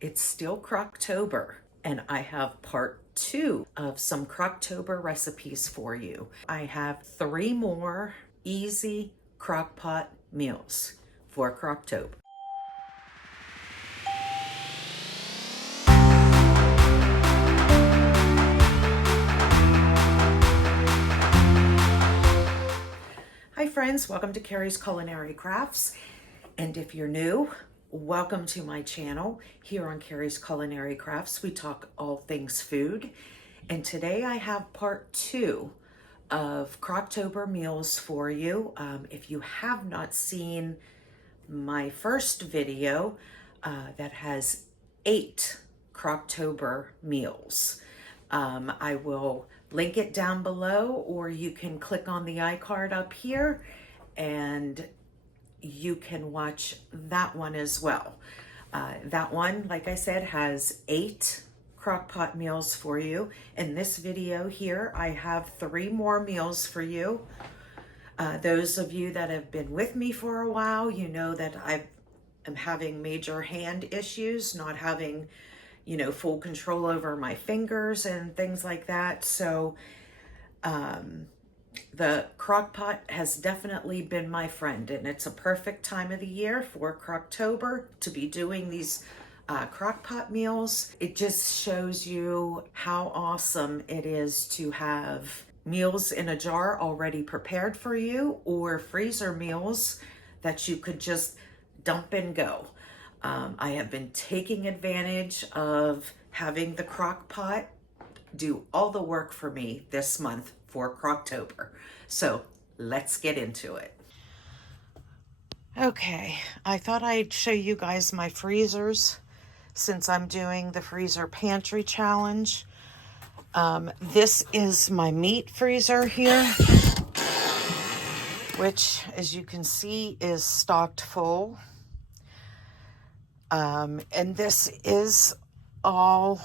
It's still Crocktober, and I have part 2 of some Crocktober recipes for you. I have 3 more easy crockpot meals for Crocktober. Hi friends, welcome to Carrie's Culinary Crafts. And if you're new, welcome to my channel. Here on Carrie's Culinary Crafts, we talk all things food. And today I have part 2 of Crocktober meals for you. If you have not seen my first video that has 8 Crocktober meals, I will link it down below, or you can click on the iCard up here and you can watch that one as well. That one, like I said, has 8 crockpot meals for you. In this video here, I have 3 more meals for you. Those of you that have been with me for a while, you know that I am having major hand issues, not having, full control over my fingers and things like that. So the crock pot has definitely been my friend, and it's a perfect time of the year for Crocktober to be doing these crock pot meals. It just shows you how awesome it is to have meals in a jar already prepared for you, or freezer meals that you could just dump and go. I have been taking advantage of having the crock pot do all the work for me this month for Crocktober. So let's get into it. Okay, I thought I'd show you guys my freezers since I'm doing the freezer pantry challenge. This is my meat freezer here, which, as you can see, is stocked full. And this is all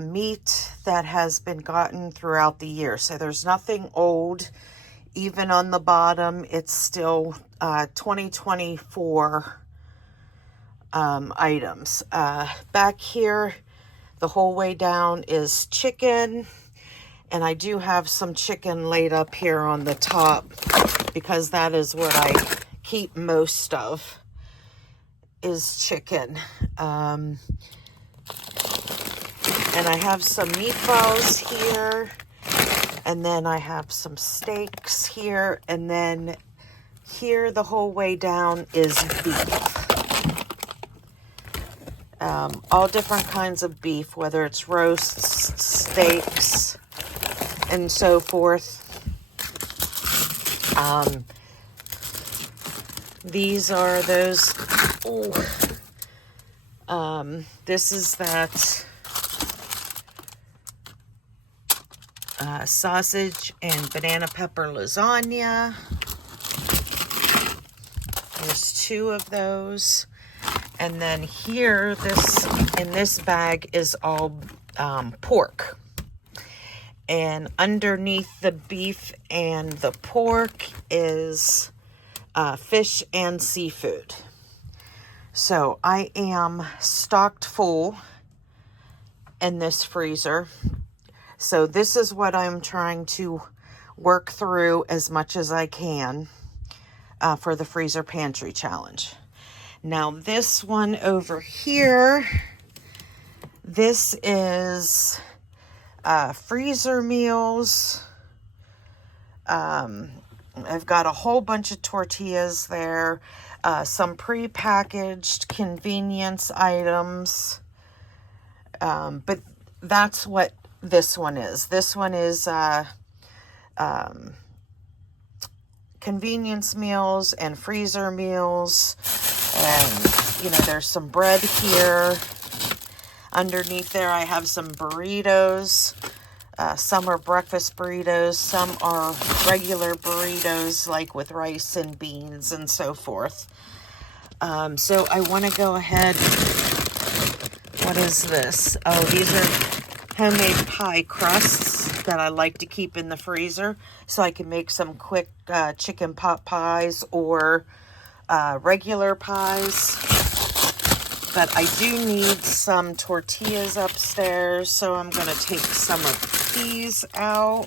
meat that has been gotten throughout the year. So there's nothing old. Even on the bottom, it's still 2024 items. Back here, the whole way down is chicken. And I do have some chicken laid up here on the top because that is what I keep most of, is chicken. And I have some meatballs here, and then I have some steaks here, and then here the whole way down is beef. All different kinds of beef, whether it's roasts, steaks, and so forth. These are those, this is that sausage and banana pepper lasagna. There's 2 of those. And then here, in this bag is all pork. And underneath the beef and the pork is fish and seafood. So I am stocked full in this freezer. So this is what I'm trying to work through as much as I can for the freezer pantry challenge. Now this one over here, this is freezer meals. I've got a whole bunch of tortillas there, some pre-packaged convenience items, but that's what this one is. This one is convenience meals and freezer meals. And, there's some bread here. Underneath there, I have some burritos. Some are breakfast burritos. Some are regular burritos, like with rice and beans and so forth. So I want to go ahead. What is this? Oh, these are homemade pie crusts that I like to keep in the freezer so I can make some quick chicken pot pies or regular pies. but I do need some tortillas upstairs, so I'm going to take some of these out.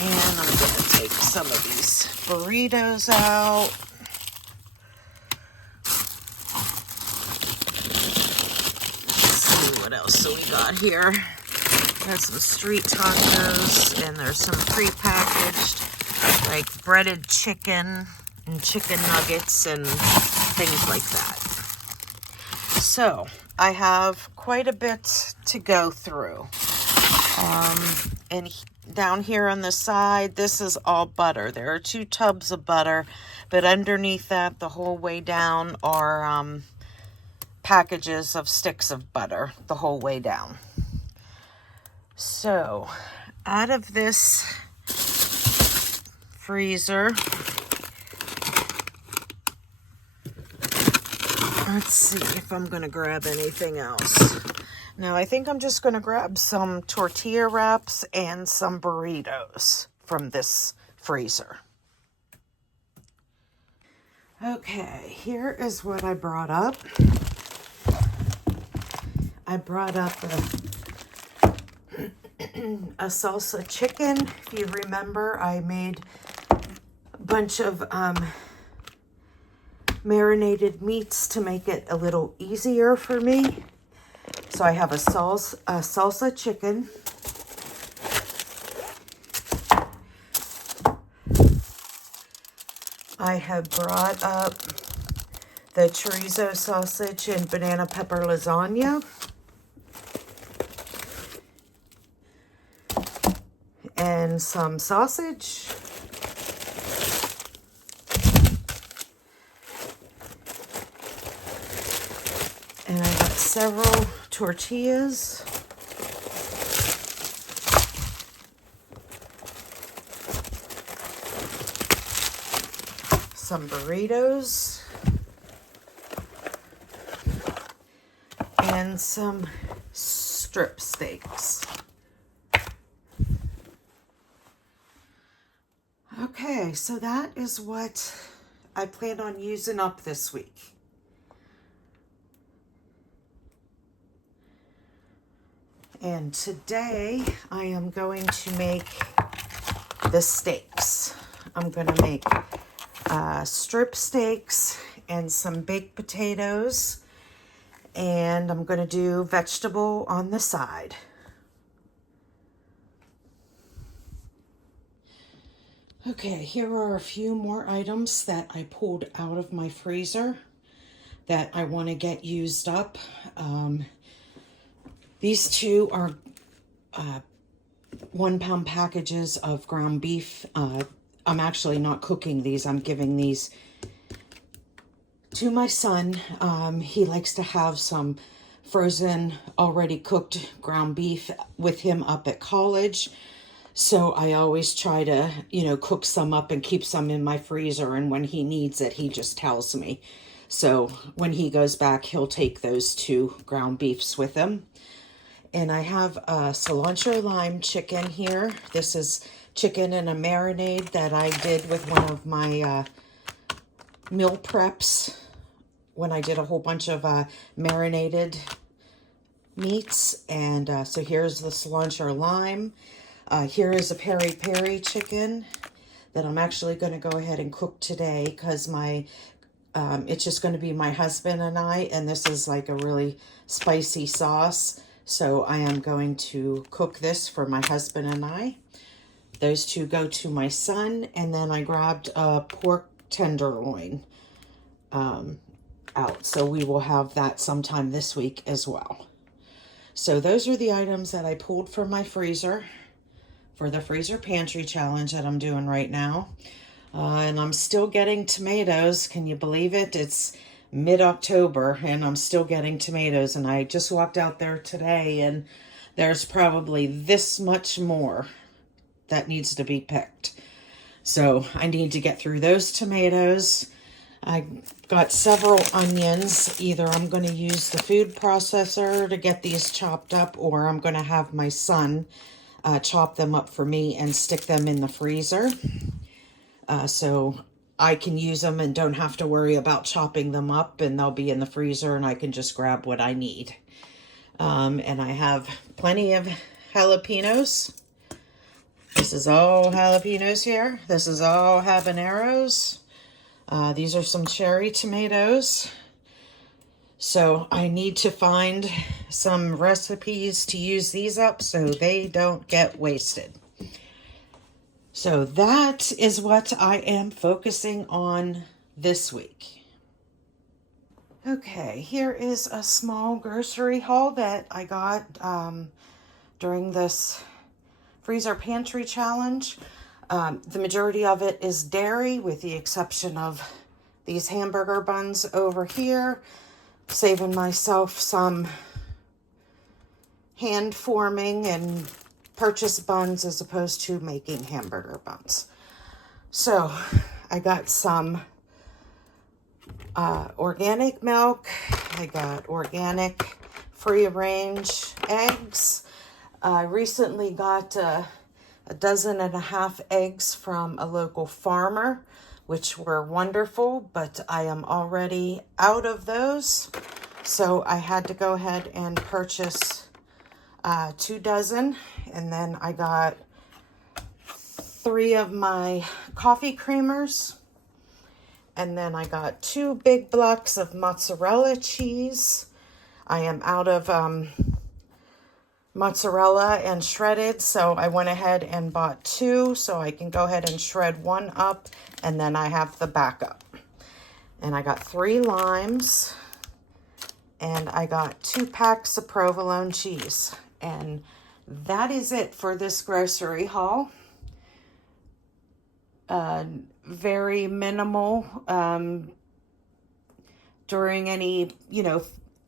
And I'm going to take some of these burritos out. Let's see what else we got here. Got some street tacos, and there's some pre-packaged, like breaded chicken and chicken nuggets and things like that. So I have quite a bit to go through. And down here on the side, this is all butter. There are 2 tubs of butter, but underneath that, the whole way down, are packages of sticks of butter the whole way down. So, out of this freezer, let's see if I'm going to grab anything else. Now, I think I'm just going to grab some tortilla wraps and some burritos from this freezer. Okay, here is what I brought up. I brought up a salsa chicken. If you remember, I made a bunch of marinated meats to make it a little easier for me. So I have a salsa chicken. I have brought up the chorizo sausage and banana pepper lasagna. And some sausage. And I got several tortillas. Some burritos. And some strip steaks. Okay, so that is what I plan on using up this week. And today I am going to make the steaks. I'm going to make strip steaks and some baked potatoes. And I'm going to do vegetable on the side. Okay, here are a few more items that I pulled out of my freezer that I want to get used up. These 2 are 1 pound packages of ground beef. I'm actually not cooking these. I'm giving these to my son. He likes to have some frozen, already cooked ground beef with him up at college. So I always try to, cook some up and keep some in my freezer. And when he needs it, he just tells me. So when he goes back, he'll take those 2 ground beefs with him. And I have a cilantro lime chicken here. This is chicken in a marinade that I did with one of my meal preps when I did a whole bunch of marinated meats. And so here's the cilantro lime. Here is a peri-peri chicken that I'm actually going to go ahead and cook today because it's just going to be my husband and I, and this is like a really spicy sauce. So I am going to cook this for my husband and I. Those 2 go to my son, and then I grabbed a pork tenderloin out. So we will have that sometime this week as well. So those are the items that I pulled from my freezer for the freezer pantry challenge that I'm doing right now. And I'm still getting tomatoes. Can you believe it? It's mid-October and I'm still getting tomatoes. And I just walked out there today and there's probably this much more that needs to be picked. So I need to get through those tomatoes. I got several onions. Either I'm going to use the food processor to get these chopped up, or I'm going to have my son chop them up for me and stick them in the freezer. So I can use them and don't have to worry about chopping them up, and they'll be in the freezer and I can just grab what I need. And I have plenty of jalapenos. This is all jalapenos here. This is all habaneros. These are some cherry tomatoes. So I need to find some recipes to use these up so they don't get wasted. So that is what I am focusing on this week. Okay, here is a small grocery haul that I got during this freezer pantry challenge. The majority of it is dairy, with the exception of these hamburger buns over here, saving myself some hand forming and purchase buns as opposed to making hamburger buns. So I got some organic milk. I got organic free-range eggs. I recently got a dozen and a half eggs from a local farmer, which were wonderful, but I am already out of those. So I had to go ahead and purchase 2 dozen. And then I got 3 of my coffee creamers. And then I got 2 big blocks of mozzarella cheese. I am out of mozzarella and shredded, so I went ahead and bought 2 so I can go ahead and shred 1 up, and then I have the backup. And I got 3 limes, and I got 2 packs of provolone cheese. And that is it for this grocery haul. Very minimal during any,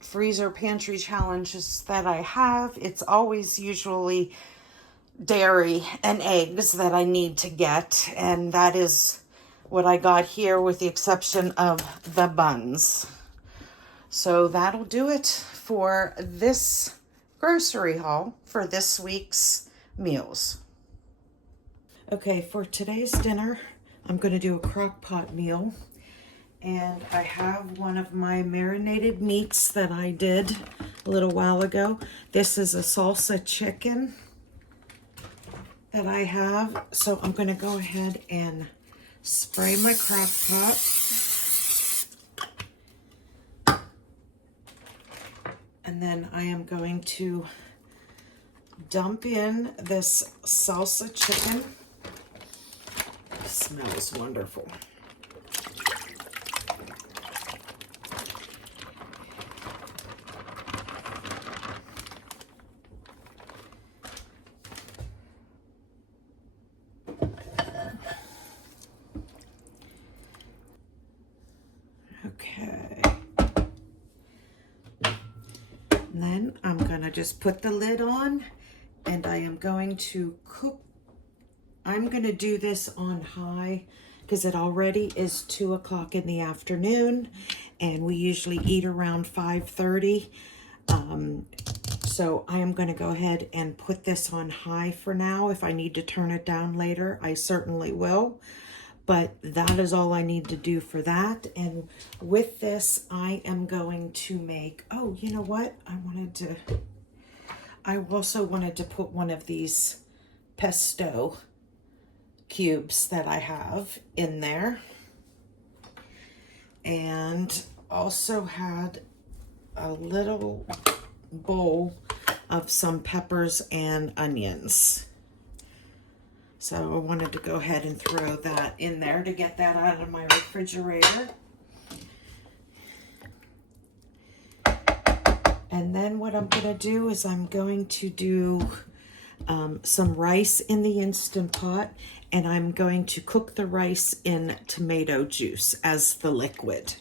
freezer pantry challenges that I have. It's always usually dairy and eggs that I need to get, and that is what I got here, with the exception of the buns. So that'll do it for this grocery haul for this week's meals. Okay, for today's dinner, I'm going to do a crock pot meal. And I have one of my marinated meats that I did a little while ago. This is a salsa chicken that I have. So I'm going to go ahead and spray my crock pot. And then I am going to dump in this salsa chicken. It smells wonderful. Okay. And then I'm going to just put the lid on, and I am going to cook. I'm going to do this on high because it already is 2 o'clock in the afternoon, and we usually eat around 5:30. So I am going to go ahead and put this on high for now. If I need to turn it down later, I certainly will. But that is all I need to do for that. And with this, I am going to make, oh, you know what? I also wanted to put one of these pesto cubes that I have in there. And also had a little bowl of some peppers and onions. So I wanted to go ahead and throw that in there to get that out of my refrigerator. And then what I'm going to do is I'm going to do some rice in the Instant Pot, and I'm going to cook the rice in tomato juice as the liquid.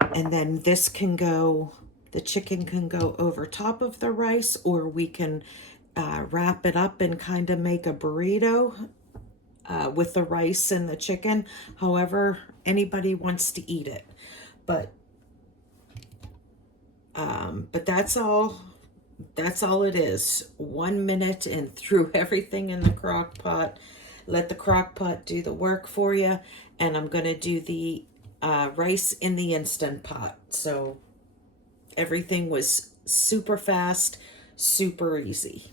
And then this can go, the chicken can go over top of the rice, or we can wrap it up and kind of make a burrito with the rice and the chicken, however anybody wants to eat it. But that's all it is. 1 minute and threw everything in the crock pot. let the crock pot do the work for you, and I'm going to do the rice in the Instant Pot. So everything was super fast, super easy.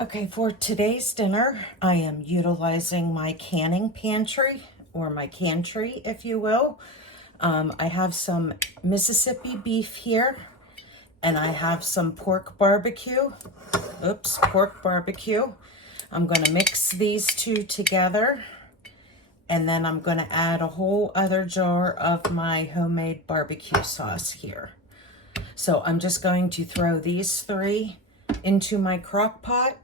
Okay, for today's dinner, I am utilizing my canning pantry, or my cantry, if you will. I have some Mississippi beef here, and I have some pork barbecue. Pork barbecue. I'm going to mix these two together, and then I'm going to add a whole other jar of my homemade barbecue sauce here. So I'm just going to throw these three into my crock pot,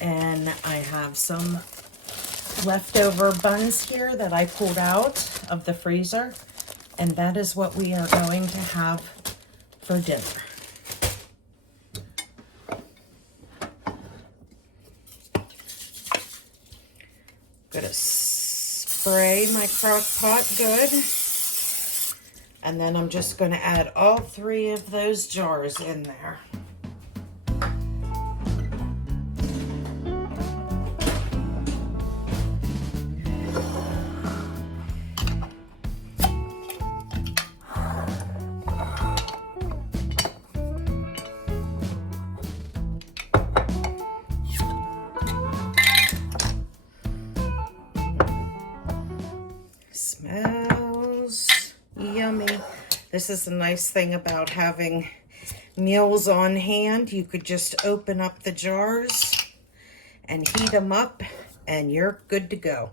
and I have some leftover buns here that I pulled out of the freezer, and that is what we are going to have for dinner. Gonna spray my crock pot good, and then I'm just gonna add all three of those jars in there. Smells yummy. This is the nice thing about having meals on hand. You could just open up the jars and heat them up, and you're good to go.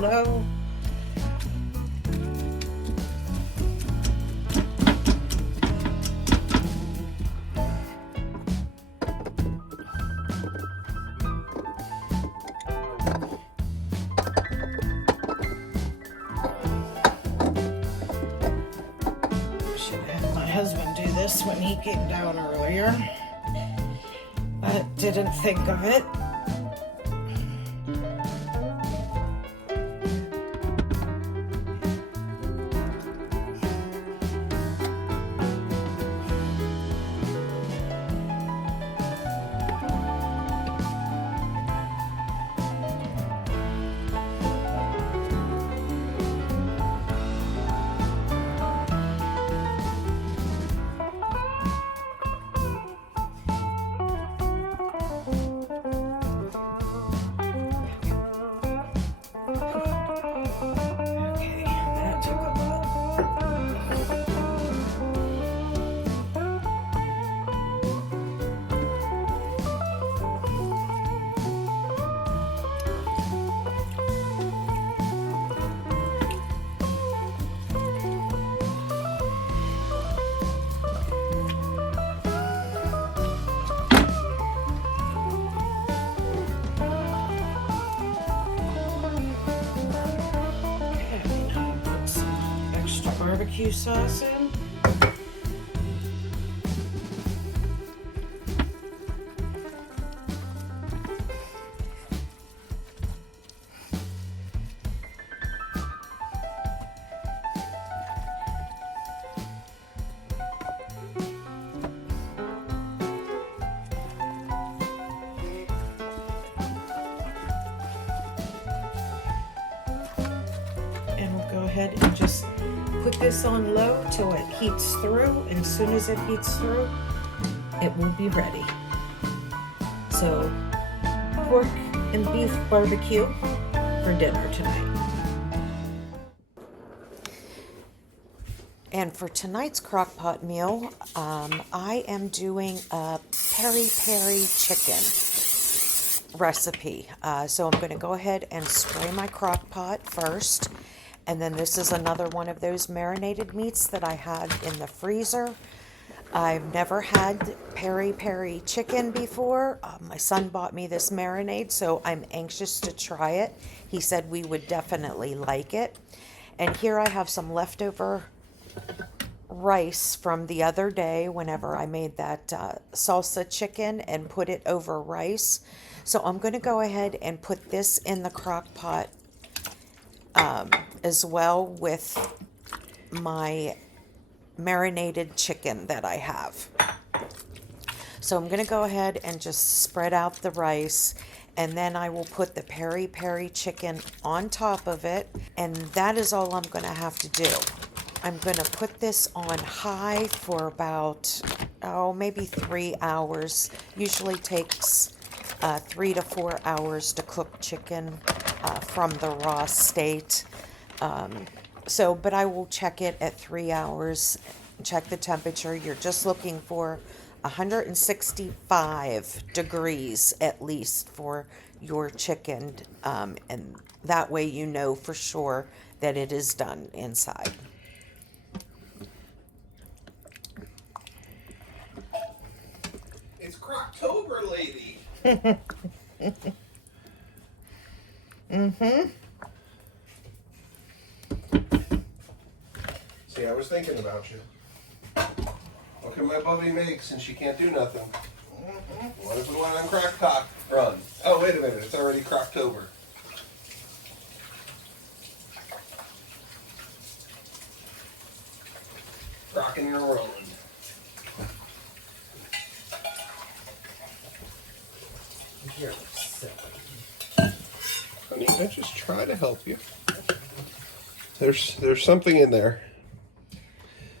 Low. Should have my husband do this when he came down earlier, but didn't think of it. Barbecue sauce in. And we'll go ahead and just put this on low till it heats through, and as soon as it heats through, it will be ready. So, pork and beef barbecue for dinner tonight. And for tonight's crockpot meal, I am doing a peri-peri chicken recipe. So I'm going to go ahead and spray my crockpot first. And then this is another one of those marinated meats that I had in the freezer. I've never had peri peri chicken before. My son bought me this marinade, so I'm anxious to try it. He said we would definitely like it. And here I have some leftover rice from the other day whenever I made that salsa chicken and put it over rice. So I'm going to go ahead and put this in the crock pot as well with my marinated chicken that I have. So I'm going to go ahead and just spread out the rice, and then I will put the peri peri chicken on top of it, and that is all I'm going to have to do. I'm going to put this on high for about, maybe 3 hours. Usually takes 3 to 4 hours to cook chicken from the raw state. But I will check it at 3 hours, check the temperature. You're just looking for 165 degrees at least for your chicken, and that way you know for sure that it is done inside. It's CROCKTOBER, lady. Mm-hmm. See, I was thinking about you. What can my Bubby make since she can't do nothing? What if we went on Crock Talk run? Oh, wait a minute. It's already CROCKTOBER. Rocking and rolling. You're silly. Honey, I just try to help you. There's something in there.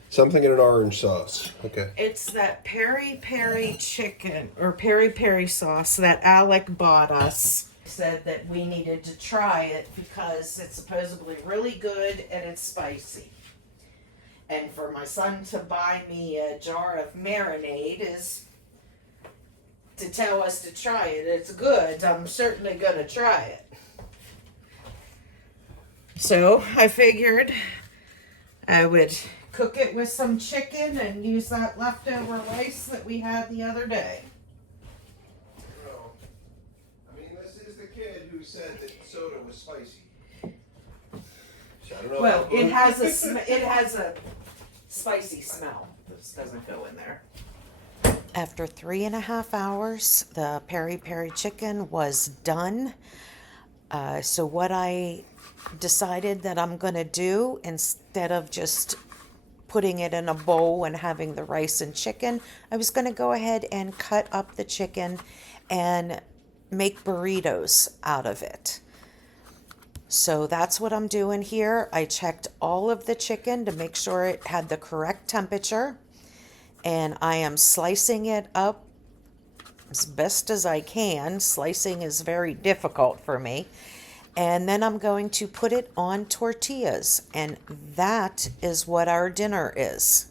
Something in an orange sauce. Okay. It's that peri peri chicken or peri peri sauce that Alec bought us. Said that we needed to try it because it's supposedly really good and it's spicy. And for my son to buy me a jar of marinade is to tell us to try it. It's good. I'm certainly going to try it. So I figured I would cook it with some chicken and use that leftover rice that we had the other day. Well, I mean, this is the kid who said that soda was spicy. So I don't know. Well, it has a spicy smell. This doesn't go in there. After 3.5 hours, the peri peri chicken was done. So what I decided that I'm going to do, instead of just putting it in a bowl and having the rice and chicken, I was going to go ahead and cut up the chicken and make burritos out of it. So that's what I'm doing here. I checked all of the chicken to make sure it had the correct temperature, and I am slicing it up as best as I can. Slicing is very difficult for me. And then I'm going to put it on tortillas, and that is what our dinner is.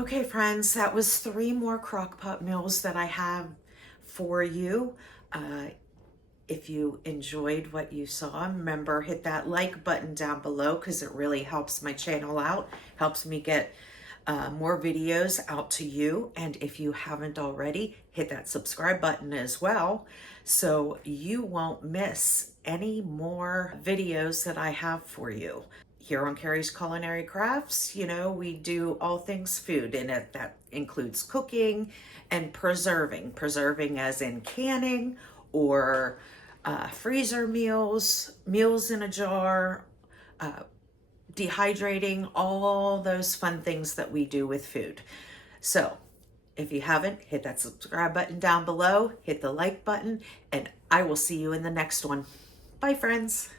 Okay, friends, that was 3 more crock pot meals that I have for you. If you enjoyed what you saw, remember, hit that like button down below because it really helps my channel out, helps me get more videos out to you. And if you haven't already, hit that subscribe button as well so you won't miss any more videos that I have for you. Here on Carrie's Culinary Crafts, you know, we do all things food, and that includes cooking and preserving. Preserving as in canning or freezer meals, meals in a jar, dehydrating, all those fun things that we do with food. So if you haven't, hit that subscribe button down below, hit the like button, and I will see you in the next one. Bye, friends.